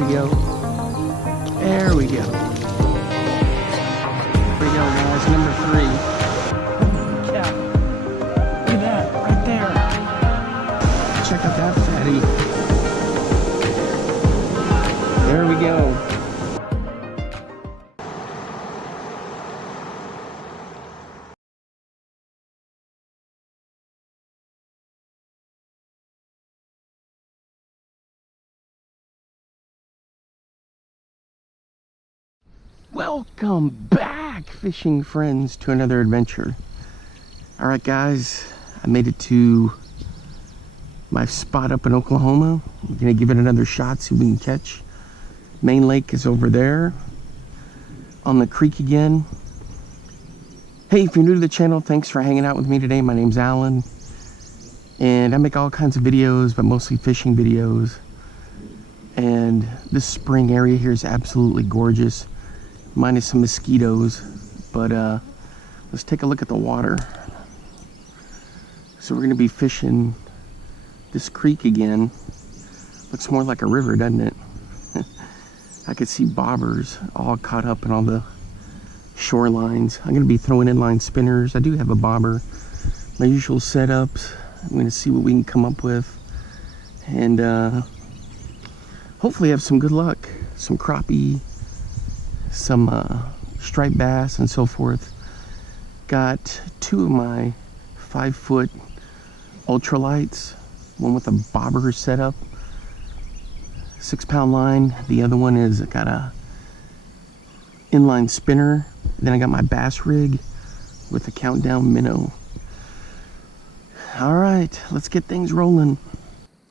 we go. There we go. There we go, guys. Number 3. Holy cow. Look at that right there. Check out that fatty. There we go. Welcome back, fishing friends, to another adventure. Alright guys, I made it to my spot up in Oklahoma. I'm gonna give it another shot, see what we can catch. Main lake is over there on the creek again. Hey, if you're new to the channel, thanks for hanging out with me today. My name's Alan, and I make all kinds of videos, but mostly fishing videos. And this spring area here is absolutely gorgeous, minus some mosquitoes. But let's take a look at the water. So we're gonna be fishing this creek again. Looks more like a river, doesn't it? I could see bobbers all caught up in all the shorelines. I'm gonna be throwing inline spinners. I do have a bobber, my usual setups. I'm gonna see what we can come up with, and hopefully have some good luck. Some crappie, some striped bass, and so forth. Got 2 of my 5-foot ultralights, one with a bobber setup, 6-pound line. The other one is got a inline spinner. Then I got my bass rig with a countdown minnow. All right, let's get things rolling.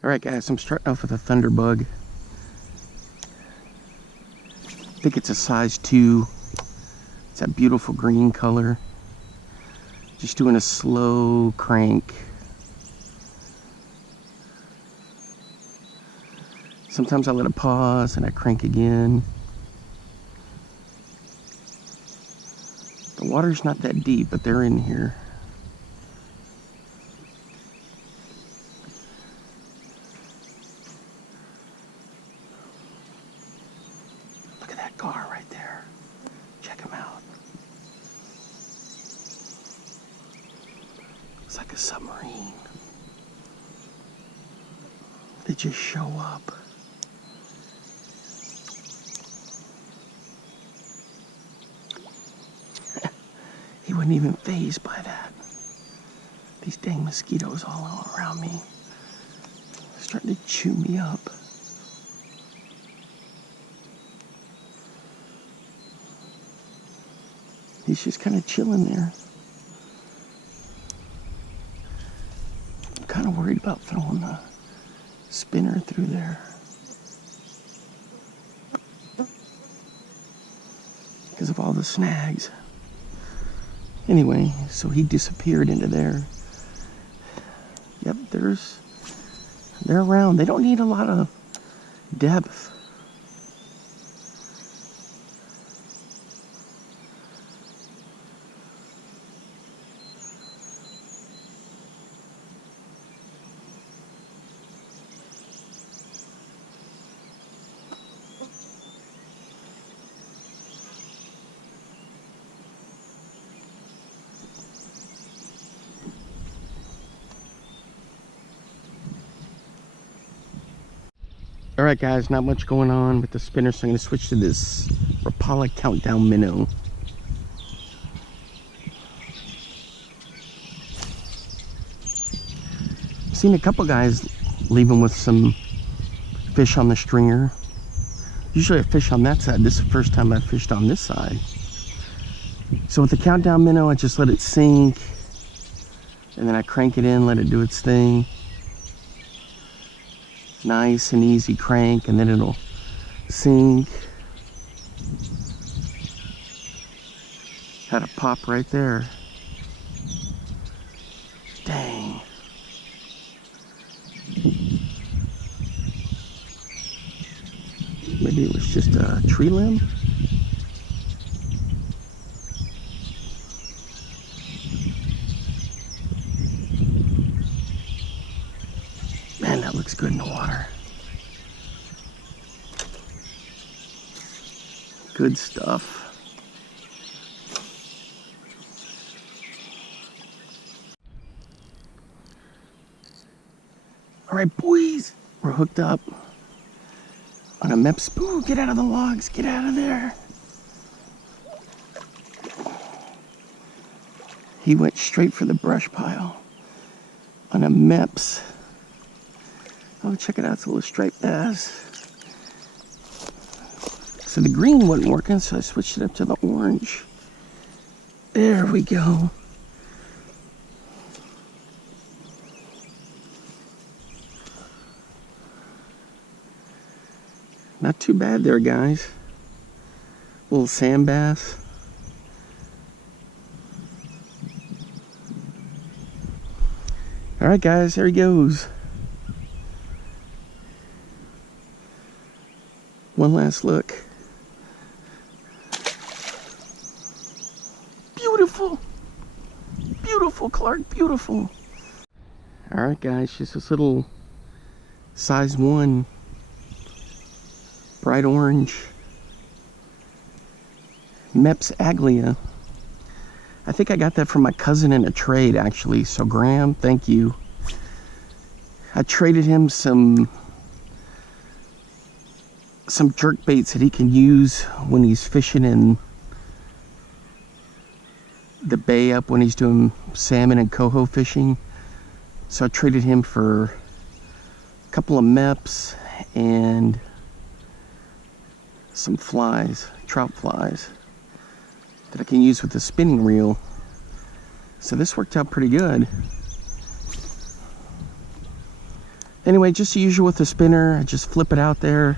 All right guys, I'm starting off with a thunderbug. I think it's a size 2. It's that beautiful green color. Just doing a slow crank. Sometimes I let it pause and I crank again. The water's not that deep, but they're in here. Look at that gar right there. Check him out. It's like a submarine. They just show up. He wasn't even fazed by that. These dang mosquitoes all around me. They're starting to chew me up. He's just kind of chilling there. I'm kind of worried about throwing the spinner through there, because of all the snags. Anyway, so he disappeared into there. Yep, they're around. They don't need a lot of depth. Alright guys, not much going on with the spinner, so I'm going to switch to this Rapala countdown minnow. I've seen a couple guys leave them with some fish on the stringer. Usually I fish on that side. This is the first time I've fished on this side. So with the countdown minnow, I just let it sink, and then I crank it in, let it do its thing. Nice and easy crank, and then it'll sink. Had a pop right there. Dang. Maybe it was just a tree limb. Man, that looks good in the water. Good stuff. All right, boys, we're hooked up on a Mepps. Ooh, get out of the logs, get out of there. He went straight for the brush pile on a Mepps. Oh, check it out, it's a little striped bass. So the green wasn't working, so I switched it up to the orange. There we go. Not too bad there, guys. Little sand bass. All right, guys, there he goes. One last look. Beautiful. Beautiful, Clark, beautiful. All right, guys, just this little size 1. Bright orange Mepps Aglia. I think I got that from my cousin in a trade, actually. So Graham, thank you. I traded him some jerk baits that he can use when he's fishing in the bay up when he's doing salmon and coho fishing. So I traded him for a couple of Mepps and some flies, trout flies, that I can use with the spinning reel. So this worked out pretty good. Anyway, just as usual with the spinner, I just flip it out there,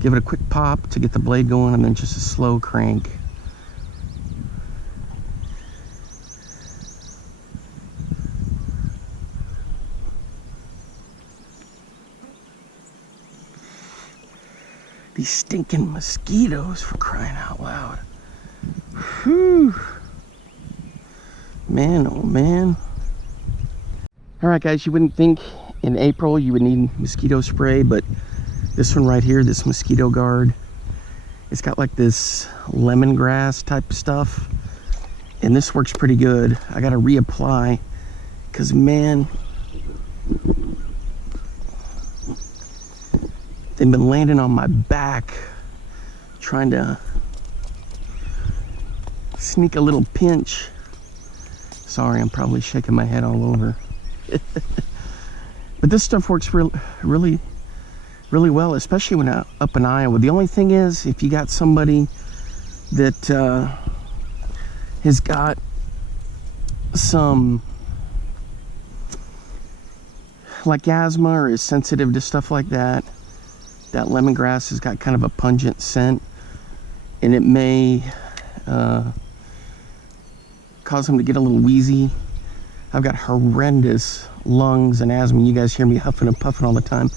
give it a quick pop to get the blade going, and then just a slow crank. These stinking mosquitoes, for crying out loud. Whew. Man, oh man. All right, guys, you wouldn't think in April you would need mosquito spray, but this one right here, this mosquito guard, it's got like this lemongrass type stuff, and this works pretty good. I gotta reapply, because man, they've been landing on my back, trying to sneak a little pinch. Sorry, I'm probably shaking my head all over. But this stuff works really well, especially when up in Iowa. The only thing is, if you got somebody that has got some like asthma or is sensitive to stuff like that, that lemongrass has got kind of a pungent scent, and it may cause them to get a little wheezy. I've got horrendous lungs and asthma. You guys hear me huffing and puffing all the time.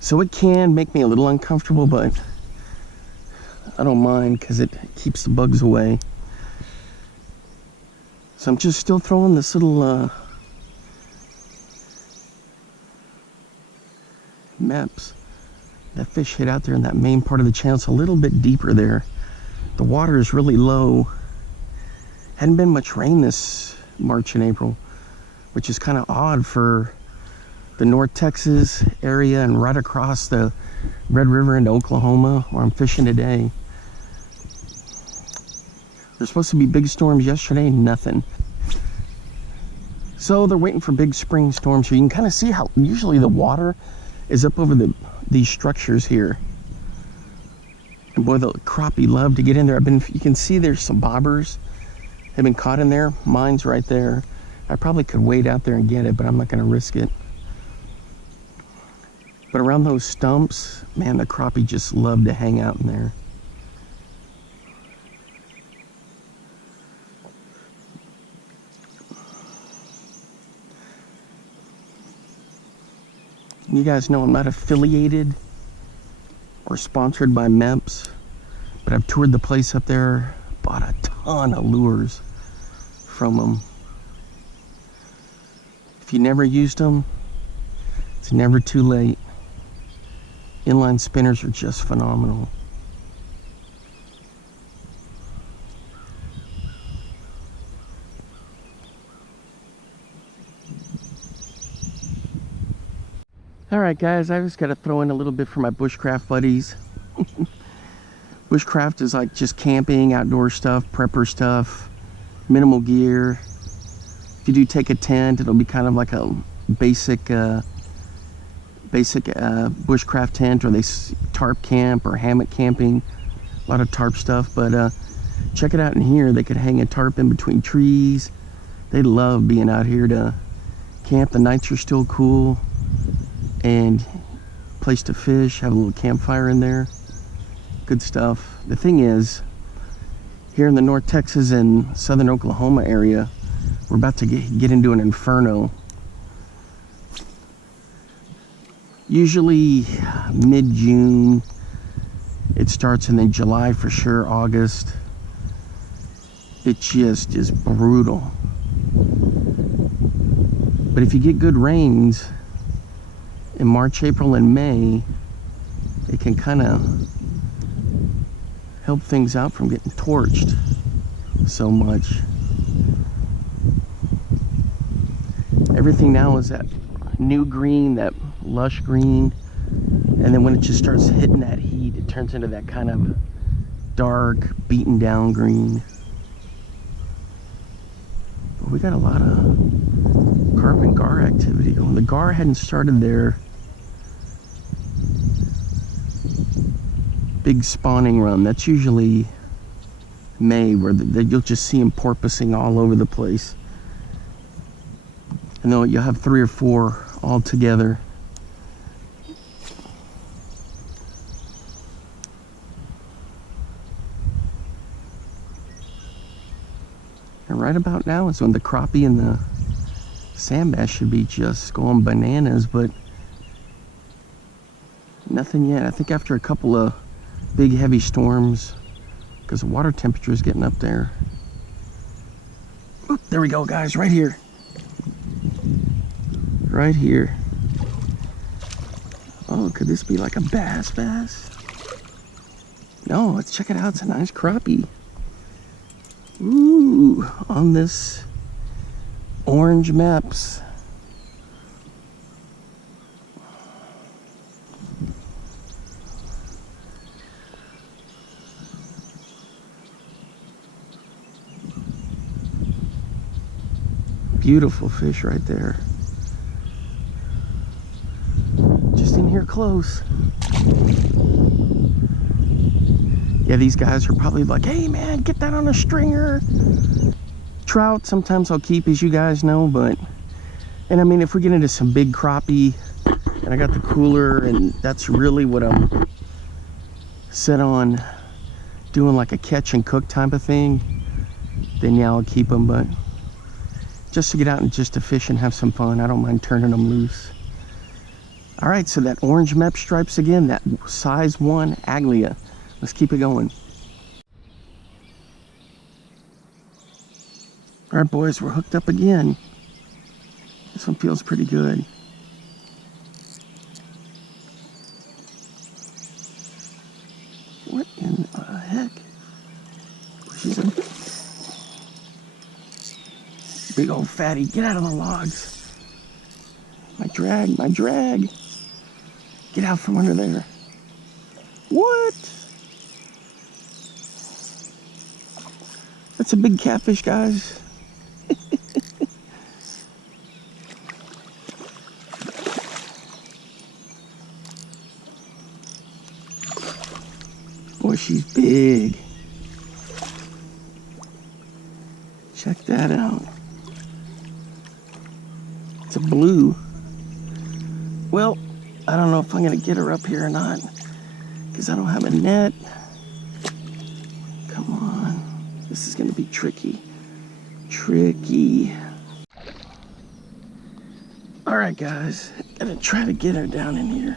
So it can make me a little uncomfortable, but I don't mind because it keeps the bugs away. So I'm just still throwing this little Mepps. That fish hit out there in that main part of the channel. It's a little bit deeper there. The water is really low. Hadn't been much rain this March and April, which is kind of odd for the North Texas area and right across the Red River into Oklahoma, where I'm fishing today. There's supposed to be big storms yesterday, nothing. So they're waiting for big spring storms here. You can kind of see how usually the water is up over these structures here. And boy, the crappie love to get in there. You can see there's some bobbers have been caught in there. Mine's right there. I probably could wade out there and get it, but I'm not going to risk it. But around those stumps, man, the crappie just love to hang out in there. You guys know I'm not affiliated or sponsored by Mepps, but I've toured the place up there, bought a ton of lures from them. If you never used them, it's never too late. Inline spinners are just phenomenal. Alright guys, I just got to throw in a little bit for my bushcraft buddies. Bushcraft is like just camping, outdoor stuff, prepper stuff, minimal gear. If you do take a tent, it'll be kind of like a basic bushcraft tent, or they tarp camp or hammock camping. A lot of tarp stuff, but check it out in here. They could hang a tarp in between trees. They love being out here to camp. The nights are still cool, and place to fish, have a little campfire in there. Good stuff. The thing is, here in the North Texas and southern Oklahoma area, we're about to get into an inferno. Usually mid-June it starts, and then July for sure, August. It just is brutal. But if you get good rains in March, April, and May, it can kind of help things out from getting torched so much. Everything now is that new green, that lush green, and then when it just starts hitting that heat, it turns into that kind of dark, beaten down green. But we got a lot of carp and gar activity going. The gar hadn't started their big spawning run. That's usually May, where you'll just see them porpoising all over the place. And then you'll have 3 or 4 all together. And right about now is when the crappie and the sand bass should be just going bananas, but nothing yet. I think after a couple of big heavy storms, because the water temperature is getting up there. Oop, there we go, guys, right here. Right here. Oh, could this be like a bass? No, let's check it out. It's a nice crappie. Ooh, on this orange Mepps. Beautiful fish right there. Just in here close. Yeah, these guys are probably like, hey man, get that on a stringer. Trout, sometimes I'll keep, as you guys know, but, and I mean, if we get into some big crappie, and I got the cooler, and that's really what I'm set on doing, like a catch and cook type of thing, then yeah, I'll keep them. But just to get out and just to fish and have some fun, I don't mind turning them loose. All right, so that orange Mepps stripes again, that size 1 Aglia. Let's keep it going. All right, boys, we're hooked up again. This one feels pretty good. What in the heck? She's a big old fatty. Get out of the logs. My drag. Get out from under there. What? That's a big catfish, guys. Boy, she's big. Check that out. It's a blue. Well, I don't know if I'm gonna get her up here or not, because I don't have a net. Come on. This is gonna be tricky. All right, guys, gotta try to get her down in here.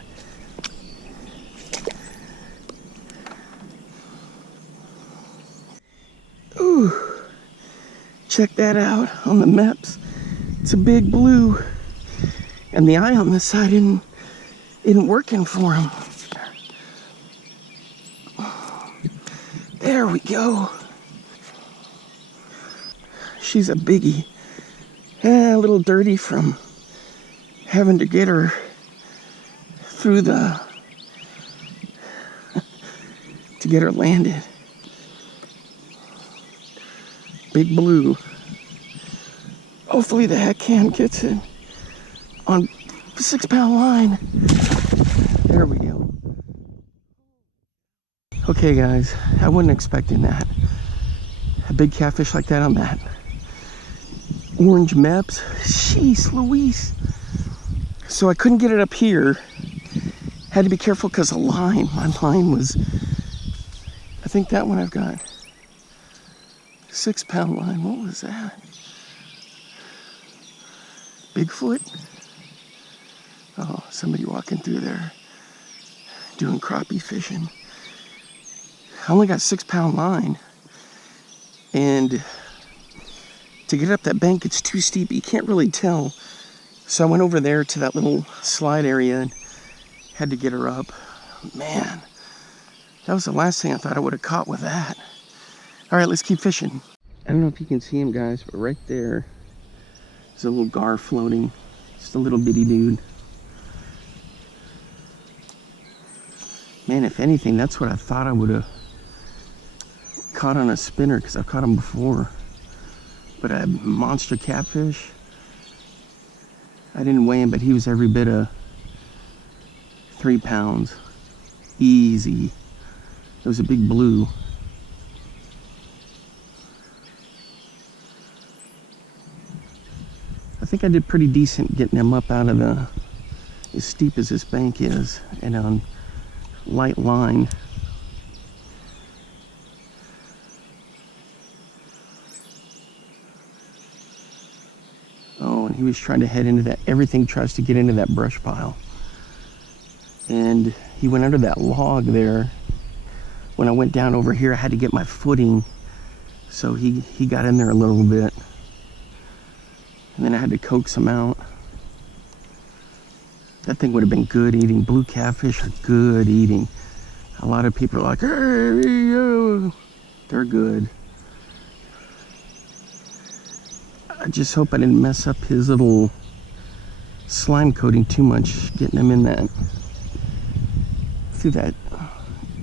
Ooh, check that out on the Mepps. It's a big blue, and the eye on this side isn't working for him. There we go. She's a biggie. A little dirty from having to get her through the... to get her landed. Big blue. Hopefully the heck can gets it on 6-pound line. There we go. Okay guys, I wasn't expecting that. A big catfish like that on that orange Mepps. Jeez Louise. So I couldn't get it up here. Had to be careful because the line, my line was, I think that one I've got 6-pound line. What was that? Bigfoot? Oh, somebody walking through there doing crappie fishing. I only got 6-pound line, and to get up that bank it's too steep, you can't really tell. So I went over there to that little slide area and had to get her up. Man, that was the last thing I thought I would have caught with that. All right, let's keep fishing. I don't know if you can see him guys, but right there there's a little gar floating, just a little bitty dude. Man, if anything, that's what I thought I would have caught on a spinner, because I've caught them before. But a monster catfish, I didn't weigh him, but he was every bit of 3 pounds. Easy. It was a big blue. I think I did pretty decent getting him up out of the, as steep as this bank is, and on light line. Oh, and he was trying to head into that, everything tries to get into that brush pile. And he went under that log there. When I went down over here, I had to get my footing. So he got in there a little bit. And then I had to coax him out. That thing would have been good eating. Blue catfish are good eating. A lot of people are like, hey, they're good. I just hope I didn't mess up his little slime coating too much, getting him in that, through that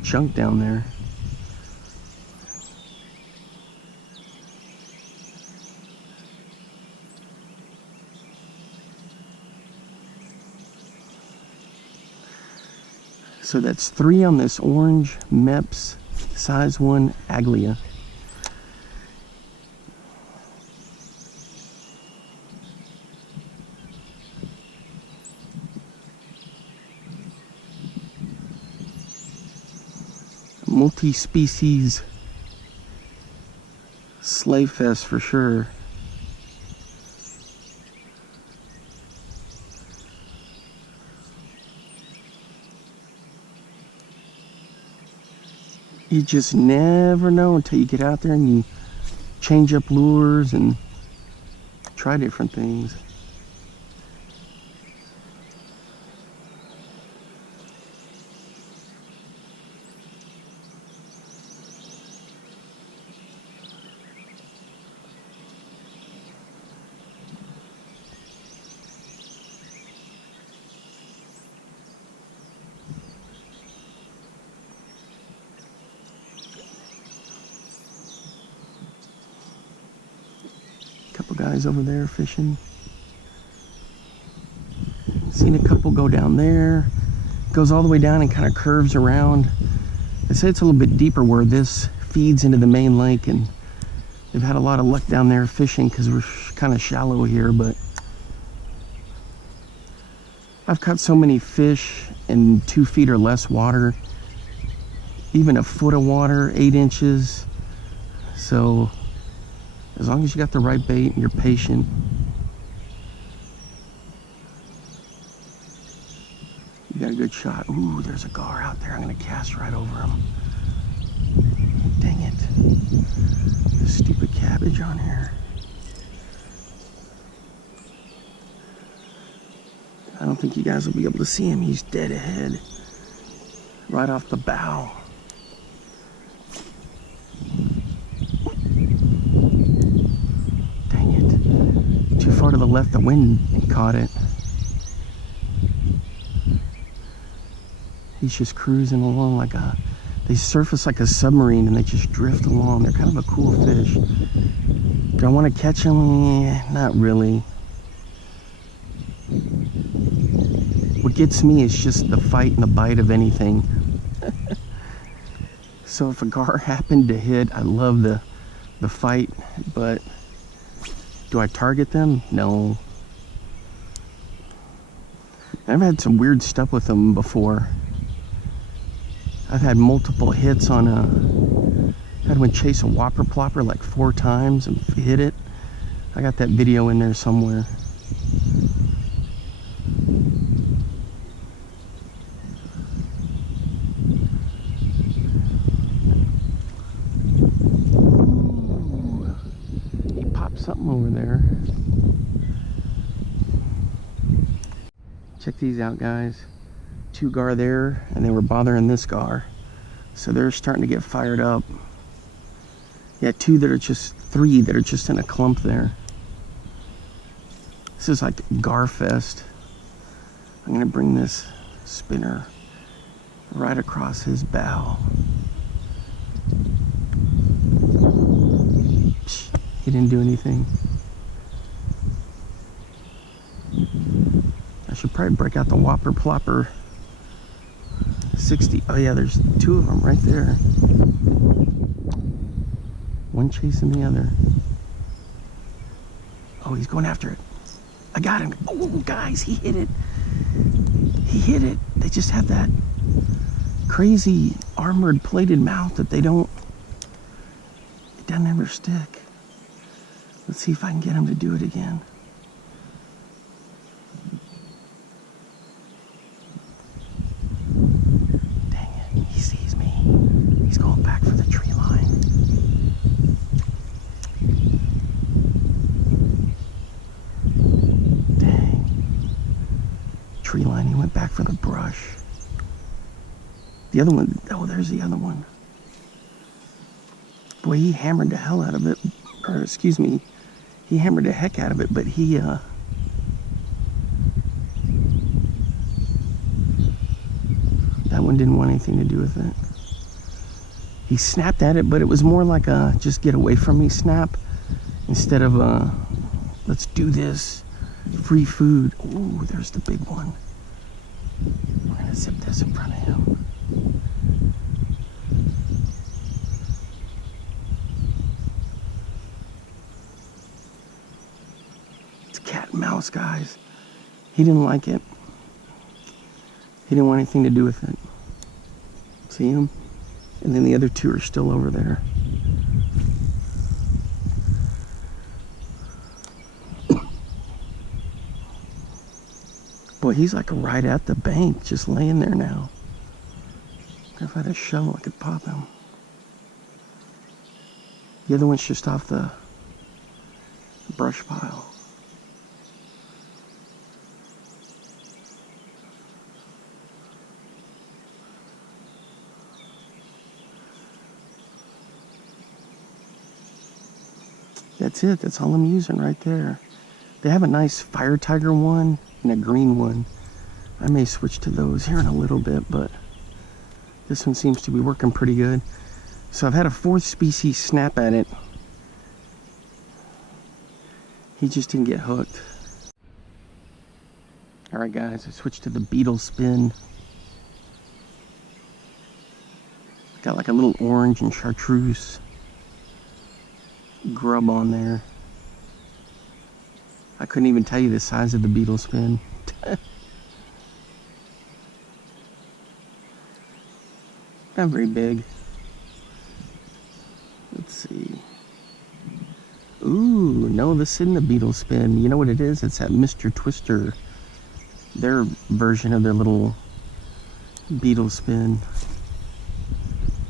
junk down there. So that's 3 on this orange Mepps size 1 Aglia. Multispecies sleigh fest for sure. You just never know until you get out there and you change up lures and try different things. Couple guys over there fishing. Seen a couple go down there. Goes all the way down and kind of curves around. They say it's a little bit deeper where this feeds into the main lake, and they've had a lot of luck down there fishing because we're kind of shallow here. But I've caught so many fish in 2 feet or less water, even a foot of water, 8 inches. So as long as you got the right bait and you're patient, you got a good shot. Ooh, there's a gar out there. I'm gonna cast right over him. Dang it. This stupid cabbage on here. I don't think you guys will be able to see him. He's dead ahead. Right off the bow. Dang it. Too far to the left, the wind caught it. He's just cruising along like a... They surface like a submarine and they just drift along. They're kind of a cool fish. Do I want to catch them? Yeah, not really. What gets me is just the fight and the bite of anything. So if a gar happened to hit, I love the fight, but do I target them? No. I've had some weird stuff with them before. I've had multiple hits on I had one chase a whopper plopper like 4 times and hit it. I got that video in there somewhere. Ooh, he popped something over there. Check these out, guys. 2 gar there, and they were bothering this gar, so they're starting to get fired up. Yeah, 2 that are just 3 that are just in a clump there. This is like gar fest. I'm gonna bring this spinner right across his bow. Psh, he didn't do anything. I should probably break out the whopper plopper 60. Oh yeah, there's 2 of them right there. One chasing the other. Oh, he's going after it. I got him. Oh, guys, he hit it. He hit it. They just have that crazy armored plated mouth that they don't, it doesn't ever stick. Let's see if I can get him to do it again. He sees me. He's going back for the tree line. Dang. Tree line, he went back for the brush. The other one, oh, there's the other one. Boy, he hammered the hell out of it. Or, excuse me, he hammered the heck out of it, but he, that one didn't want anything to do with it. He snapped at it, but it was more like a just get away from me snap instead of let's do this, free food. Ooh, there's the big one. We're gonna zip this in front of him. It's cat and mouse, guys. He didn't like it. He didn't want anything to do with it. See him? And then the other 2 are still over there. Boy, he's like right at the bank, just laying there now. If I had a shovel, I could pop him. The other one's just off the brush pile. That's it. That's all I'm using right there. They have a nice fire tiger one and a green one. I may switch to those here in a little bit, but this one seems to be working pretty good. So I've had a 4th species snap at it. He just didn't get hooked. All right, guys, I switched to the Beetle Spin. Got like a little orange and chartreuse grub on there. I couldn't even tell you the size of the Beetle Spin. Not very big. Let's see. Ooh, no, this isn't the Beetle Spin. You know what it is? It's that Mister Twister. Their version of their little Beetle Spin.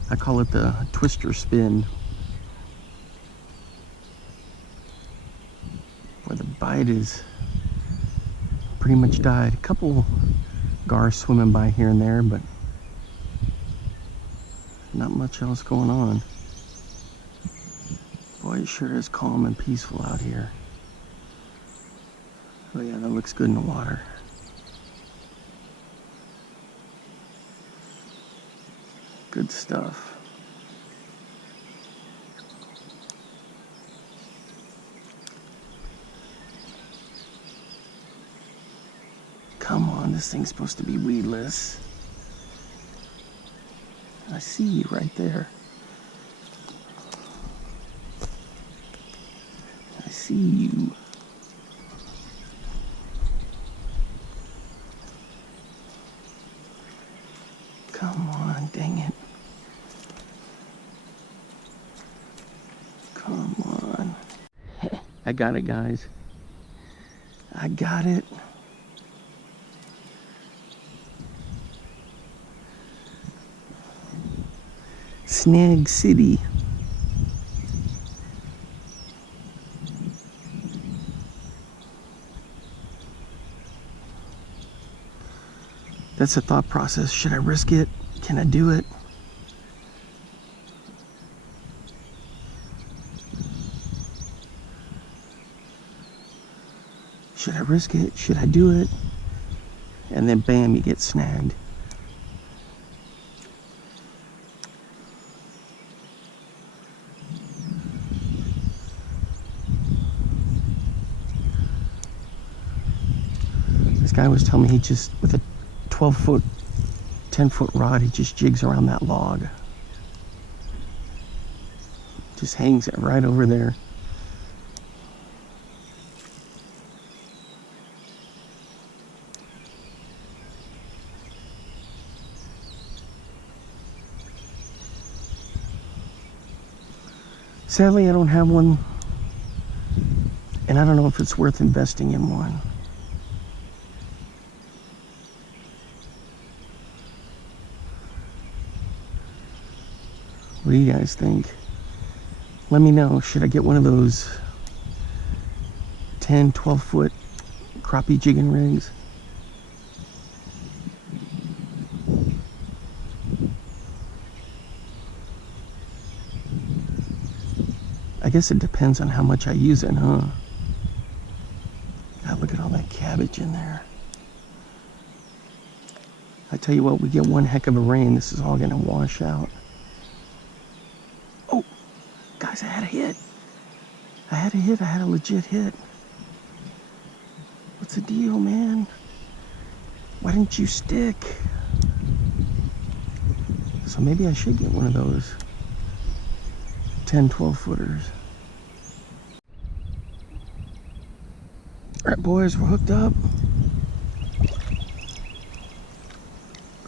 I call it the Twister Spin. Where the bite is pretty much died. A couple gar swimming by here and there, but not much else going on. Boy, it sure is calm and peaceful out here. Oh yeah, that looks good in the water. Good stuff. Come on, this thing's supposed to be weedless. I see you right there. I see you. Come on, dang it. Come on. I got it, guys. I got it. Snag City. That's a thought process. Should I risk it? Can I do it? Should I risk it? Should I do it? And then bam, you get snagged. This guy was telling me he just, with a 12-foot, 10-foot rod, he just jigs around that log. Just hangs it right over there. Sadly, I don't have one, and I don't know if it's worth investing in one. What do you guys think? Let me know. Should I get one of those 10, 12-foot crappie jigging rigs? I guess it depends on how much I use it, huh? God, look at all that cabbage in there. I tell you what, we get one heck of a rain, this is all gonna wash out. Oh, guys, I had a hit. I had a legit hit. What's the deal, man? Why didn't you stick? So maybe I should get one of those 10, 12 footers. All right, boys, we're hooked up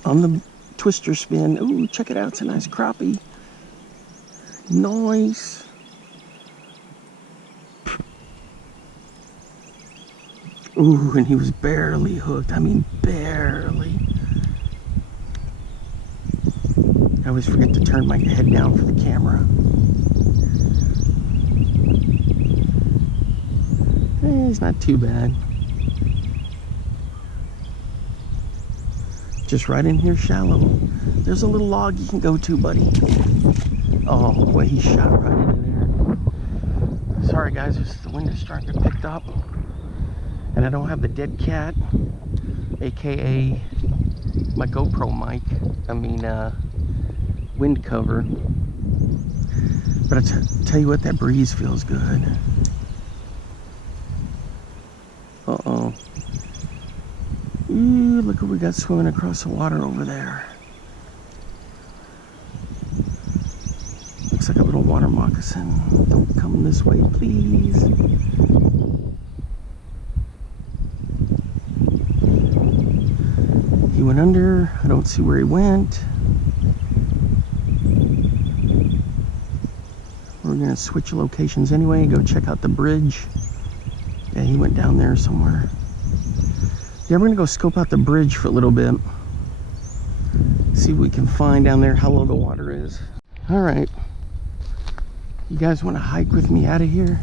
on the Twister Spin. Ooh, check it out, it's a nice crappie. Nice. Ooh, and he was barely hooked. I mean, barely. I always forget to turn my head down for the camera. It's not too bad. Just right in here shallow. There's a little log you can go to, buddy. Oh, boy, he shot right into there. Sorry, guys, the wind is starting to pick up. And I don't have the dead cat, aka my GoPro mic. I mean, wind cover. But I tell you what, that breeze feels good. Uh-oh. Ooh, look what we got swimming across the water over there. Looks like a little water moccasin. Don't come this way, please. He went under. I don't see where he went. We're gonna switch locations anyway, go check out the bridge. Yeah, he went down there somewhere. Yeah, we're gonna go scope out the bridge for a little bit. See what we can find down there, how low the water is. All right. You guys wanna hike with me out of here?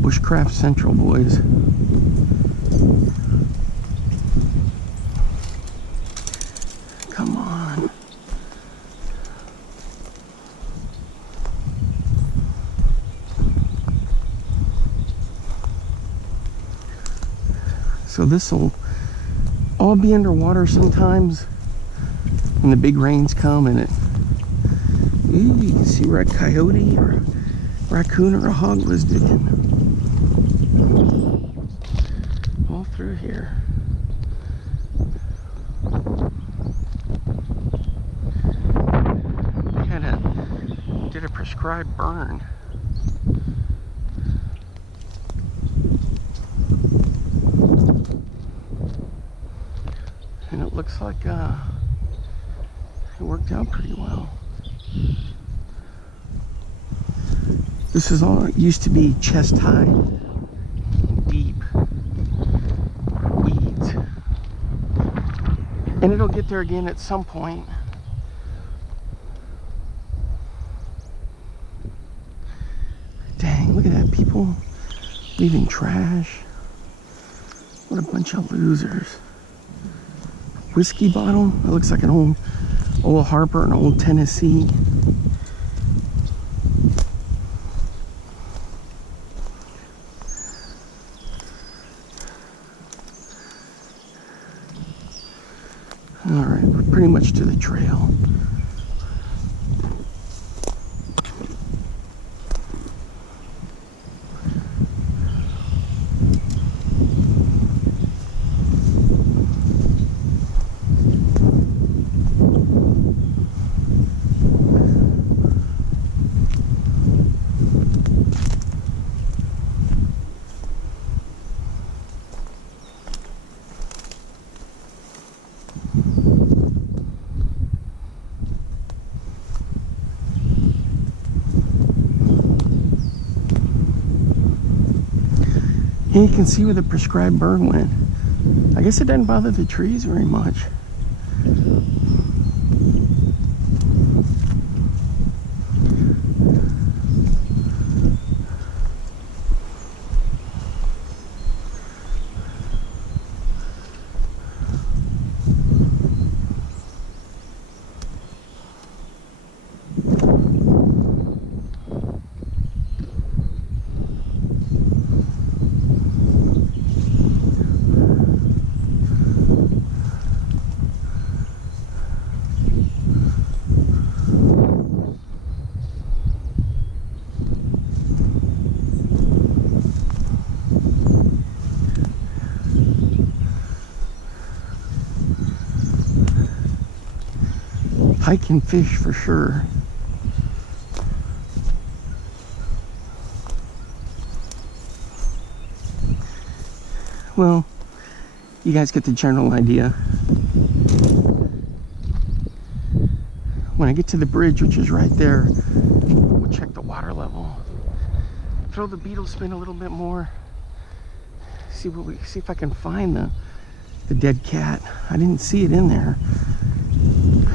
Bushcraft Central, boys. Come on. So this will all be underwater sometimes when the big rains come, and ooh, you can see where a coyote or a raccoon or a hog was digging. All through here. Did a prescribed burn. And it looks like it worked out pretty well. This is all, it used to be chest high, deep weeds. And it'll get there again at some point. Dang, look at that, people leaving trash. What a bunch of losers. Whiskey bottle, it looks like an old Harper, an old Tennessee. All right, we're pretty much to the trail. And you can see where the prescribed burn went. I guess it doesn't bother the trees very much. Hiking fish for sure. Well, you guys get the general idea. When I get to the bridge, which is right there, we'll check the water level. Throw the Beetle Spin a little bit more. See if I can find the dead cat. I didn't see it in there.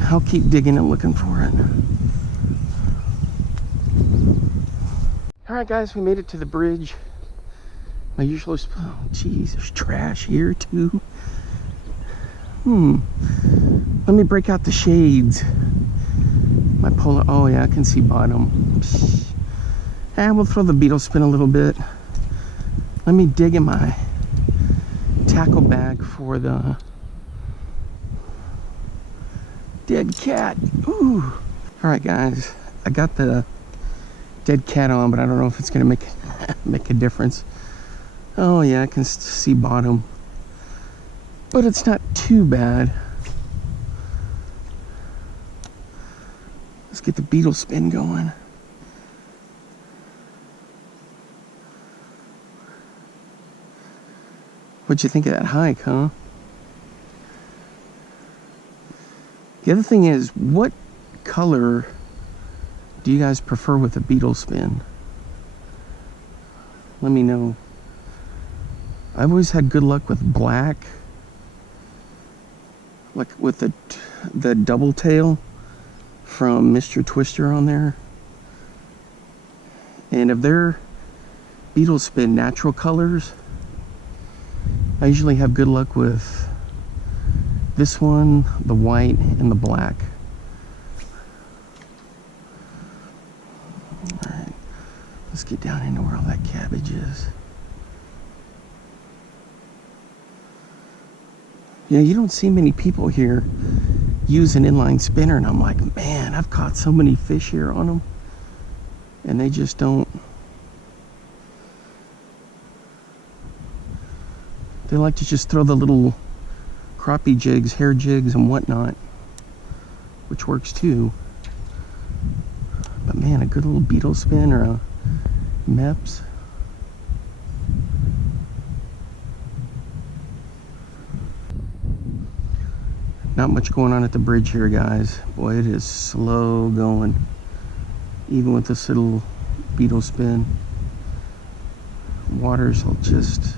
I'll keep digging and looking for it. All right, guys, we made it to the bridge. My usual, oh, geez, there's trash here too. Let me break out the shades. My polar, oh yeah, I can see bottom. And we'll throw the Beetle Spin a little bit. Let me dig in my tackle bag for the dead cat. Ooh. All right, guys, I got the dead cat on, but I don't know if it's gonna make a difference. Oh yeah, I can see bottom, but it's not too bad. Let's get the Beetle Spin going. What'd you think of that hike, huh? The other thing is, what color do you guys prefer with a Beetle Spin? Let me know. I've always had good luck with black, like with the double tail from Mister Twister on there. And if they're Beetle Spin natural colors, I usually have good luck with this one, the white, and the black. Alright, let's get down into where all that cabbage is. You know, you don't see many people here use an inline spinner, and I'm like, man, I've caught so many fish here on them, and they just don't. They like to just throw the little crappie jigs, hair jigs, and whatnot, which works too. But man, a good little Beetle Spin or a Mepps. Not much going on at the bridge here, guys. Boy, it is slow going, even with this little Beetle Spin. Waters will just...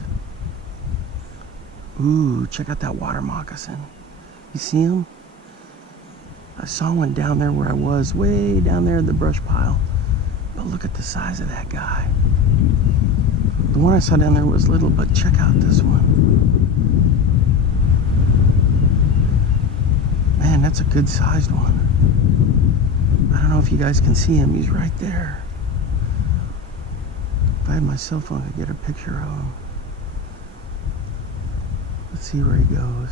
Ooh, check out that water moccasin. You see him? I saw one down there where I was, way down there in the brush pile. But look at the size of that guy. The one I saw down there was little, but check out this one. Man, that's a good sized one. I don't know if you guys can see him. He's right there. If I had my cell phone, I'd get a picture of him. Let's see where he goes.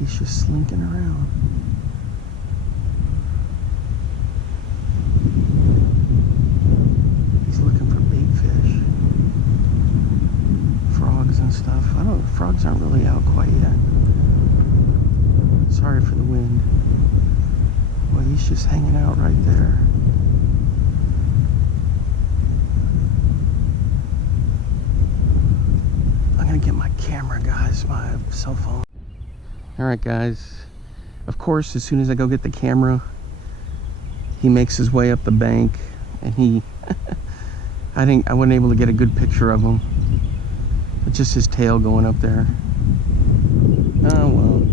He's just slinking around. He's looking for big fish. Frogs and stuff. I don't know, frogs aren't really out quite yet. Sorry for the wind. Well, he's just hanging out right there. Get my camera, guys, my cell phone. All right, guys, of course, as soon as I go get the camera, he makes his way up the bank, and he I wasn't able to get a good picture of him. It's just his tail going up there. Oh well.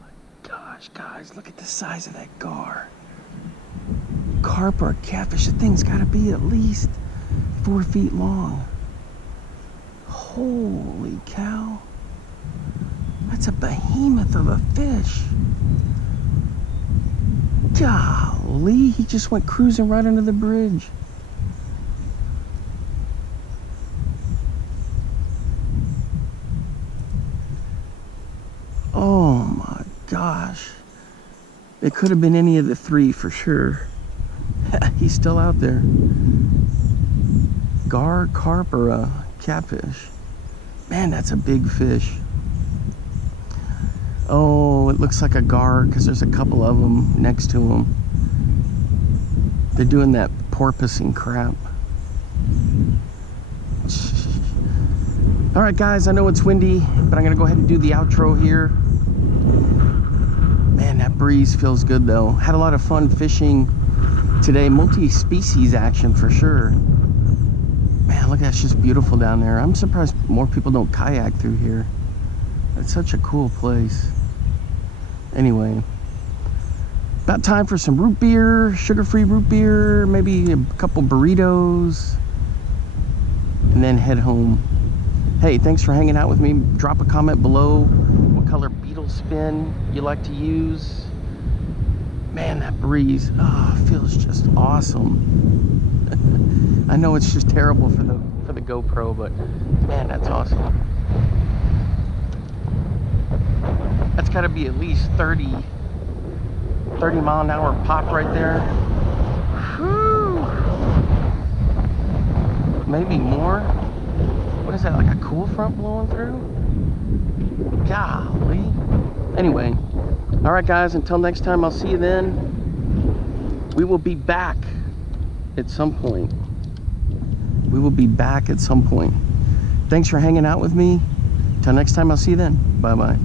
My gosh, guys, look at the size of that gar. Carp or a catfish, the thing's got to be at least 4 feet long. Holy cow. That's a behemoth of a fish. Golly, he just went cruising right under the bridge. Oh my gosh. It could have been any of the three for sure. He's still out there. Gar, carp, or a catfish. Man, that's a big fish. Oh, it looks like a gar because there's a couple of them next to him. They're doing that porpoising crap. All right, guys, I know it's windy, but I'm gonna go ahead and do the outro here. Man, that breeze feels good though. Had a lot of fun fishing today. Multi-species action for sure. Man, look, that's just beautiful down there. I'm surprised more people don't kayak through here. It's such a cool place. Anyway, about time for some root beer, sugar-free root beer, maybe a couple burritos, and then head home. Hey, thanks for hanging out with me. Drop a comment below what color Beetle Spin you like to use. Man, that breeze, feels just awesome. I know it's just terrible for the GoPro, but man, that's awesome. That's got to be at least 30 mile an hour pop right there. Whew. Maybe more. What is that, like a cool front blowing through? Golly. Anyway, all right, guys, until next time, I'll see you then. We will be back at some point. We will be back at some point. Thanks for hanging out with me. Till next time, I'll see you then. Bye-bye.